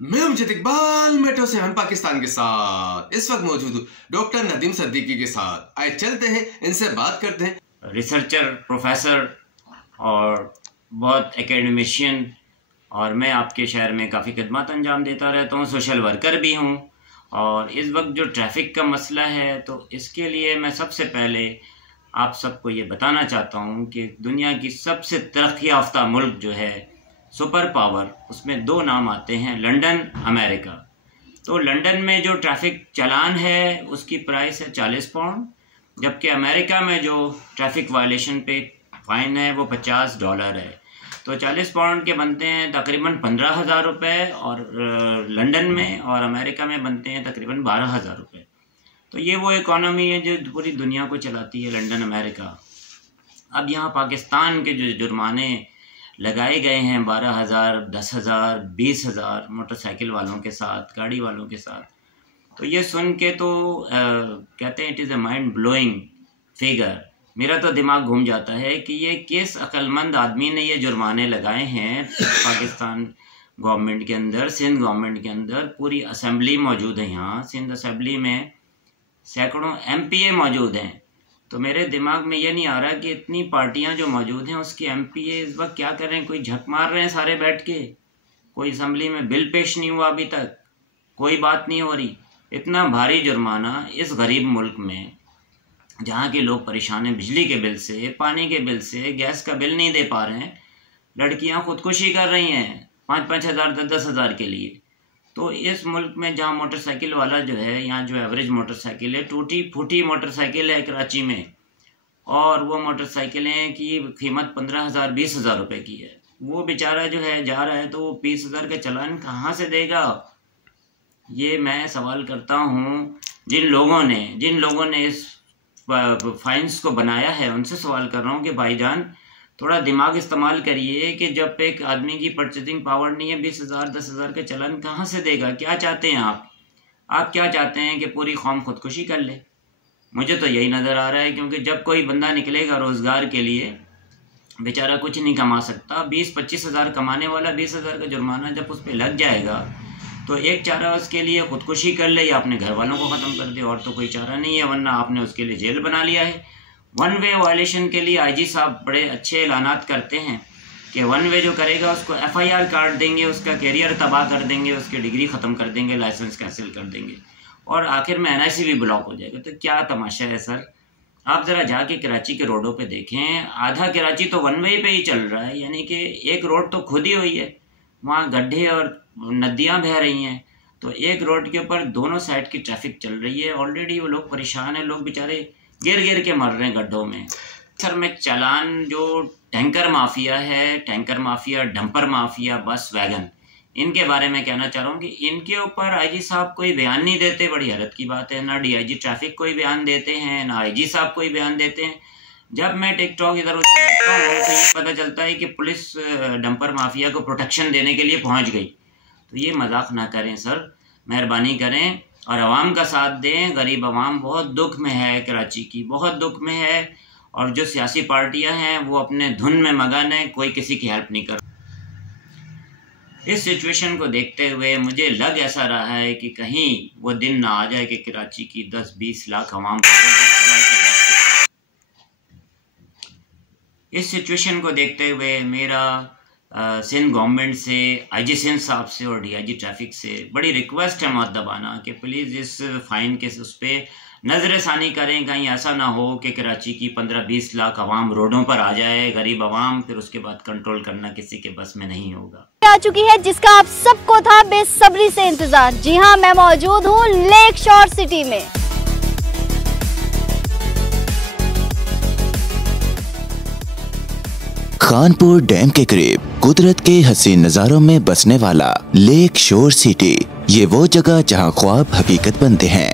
मैं अमजद इकबाल मेट्रो 7 पाकिस्तान के साथ इस वक्त मौजूद हूँ डॉक्टर नदीम सिद्दीकी के साथ। आइए चलते हैं, इनसे बात करते हैं। रिसर्चर, प्रोफेसर और बहुत एकेडमिशियन, और मैं आपके शहर में काफ़ी खिदमत अंजाम देता रहता हूँ। सोशल वर्कर भी हूँ। और इस वक्त जो ट्रैफिक का मसला है, तो इसके लिए मैं सबसे पहले आप सबको ये बताना चाहता हूँ कि दुनिया की सबसे तरक्की याफ्ता मुल्क जो है, सुपर पावर, उसमें दो नाम आते हैं, लंदन, अमेरिका। तो लंदन में जो ट्रैफिक चालान है उसकी प्राइस है 40 पाउंड, जबकि अमेरिका में जो ट्रैफिक वायलेशन पे फाइन है वो $50 है। तो 40 पाउंड के बनते हैं तकरीबन 15,000 रुपये, और लंदन में और अमेरिका में बनते हैं तकरीबन 12,000 रुपये। तो ये वो इकॉनमी है जो पूरी दुनिया को चलाती है, लंदन, अमेरिका। अब यहाँ पाकिस्तान के जो जुर्माने लगाए गए हैं 12,000, 10,000, 20,000 मोटरसाइकिल वालों के साथ, गाड़ी वालों के साथ, तो ये सुन के तो कहते हैं it is a mind blowing figure. मेरा तो दिमाग घूम जाता है कि ये किस अक्लमंद आदमी ने ये जुर्माने लगाए हैं। पाकिस्तान गवर्नमेंट के अंदर, सिंध गवर्नमेंट के अंदर पूरी असेंबली मौजूद है। यहाँ सिंध असेंबली में सैकड़ों MPA मौजूद हैं। तो मेरे दिमाग में ये नहीं आ रहा कि इतनी पार्टियां जो मौजूद हैं उसकी MPA इस वक्त क्या कर रहे हैं। कोई झक मार रहे हैं सारे बैठ के, कोई असेंबली में बिल पेश नहीं हुआ, अभी तक कोई बात नहीं हो रही। इतना भारी जुर्माना इस गरीब मुल्क में, जहाँ के लोग परेशान हैं बिजली के बिल से, पानी के बिल से, गैस का बिल नहीं दे पा रहे हैं। लड़कियाँ खुदकुशी कर रही हैं 5-5 हज़ार, 10-10 हज़ार के लिए। तो इस मुल्क में जहाँ मोटरसाइकिल वाला जो है, यहाँ जो एवरेज मोटरसाइकिल है, टूटी फूटी मोटरसाइकिल है कराची में, और वो मोटरसाइकिलें की कीमत 15,000, 20,000 रुपये की है। वो बेचारा जो है जा रहा है तो वो 20,000 का चालान कहाँ से देगा? ये मैं सवाल करता हूँ जिन लोगों ने इस फाइन्स को बनाया है, उनसे सवाल कर रहा हूँ कि भाईजान थोड़ा दिमाग इस्तेमाल करिए कि जब एक आदमी की परचेजिंग पावर नहीं है, 20,000, 10,000 का चालान कहाँ से देगा? क्या चाहते हैं आप क्या चाहते हैं कि पूरी कौम खुदकुशी कर ले? मुझे तो यही नज़र आ रहा है, क्योंकि जब कोई बंदा निकलेगा रोज़गार के लिए, बेचारा कुछ नहीं कमा सकता। 20-25 हज़ार कमाने वाला 20,000 का जुर्माना जब उस पर लग जाएगा, तो एक चारा उसके लिए खुदकुशी कर ले या अपने घर वालों को ख़त्म कर दे, और तो कोई चारा नहीं है। वरना आपने उसके लिए जेल बना लिया है। वन वे वायलेशन के लिए IG साहब बड़े अच्छे ऐलानात करते हैं कि वन वे जो करेगा उसको FIR काट देंगे, उसका कैरियर तबाह कर देंगे, उसकी डिग्री ख़त्म कर देंगे, लाइसेंस कैंसिल कर देंगे, और आखिर में NIC भी ब्लॉक हो जाएगा। तो क्या तमाशा है सर? आप ज़रा जाके कराची के रोडों पे देखें, आधा कराची तो वन वे पे ही चल रहा है। यानी कि एक रोड तो खुद ही हुई है, वहाँ गड्ढे और नदियाँ बह रही हैं, तो एक रोड के ऊपर दोनों साइड की ट्रैफिक चल रही है। ऑलरेडी वो लोग परेशान हैं, लोग बेचारे गिर के मर रहे हैं गड्ढों में। सर मैं चालान जो टैंकर माफिया है, टैंकर माफिया, डंपर माफिया, बस वैगन, इनके बारे में कहना चाह रहा हूँ कि इनके ऊपर IG साहब कोई बयान नहीं देते। बड़ी हैरत की बात है, ना DIG ट्रैफिक कोई बयान देते हैं, ना IG साहब कोई बयान देते हैं। जब मैं टिकटॉक इधर उधर देखता हूँ तो ये पता चलता है कि पुलिस डंपर माफिया को प्रोटेक्शन देने के लिए पहुँच गई। तो ये मजाक ना करें सर, मेहरबानी करें और आवाम का साथ दें। गरीब आवाम बहुत दुख में है, कराची की बहुत दुख में है, और जो सियासी पार्टियां हैं वो अपने धुन में मगन है, कोई किसी की हेल्प नहीं कर। इस सिचुएशन को देखते हुए मुझे लग ऐसा रहा है कि कहीं वो दिन ना आ जाए कि कराची की 10-20 लाख आवाम। इस सिचुएशन को देखते हुए मेरा सिंध गवर्नमेंट से, IG सिंध साहब से और DIG ट्रैफिक से बड़ी रिक्वेस्ट है मुअद्दबाना कि प्लीज़ इस फ़ाइन के उस पर नज़रसानी करें। कहीं ऐसा ना हो कि कराची की 15-20 लाख आवाम रोडों पर आ जाए, गरीब आवाम, फिर उसके बाद कंट्रोल करना किसी के बस में नहीं होगा। आ चुकी है जिसका आप सबको था बेसब्री से इंतजार। जी हाँ, मैं मौजूद हूँ लेक शोर सिटी में। खानपुर डैम के करीब कुदरत के हसीन नज़ारों में बसने वाला लेक शोर सिटी, ये वो जगह जहां ख्वाब हकीकत बनते हैं।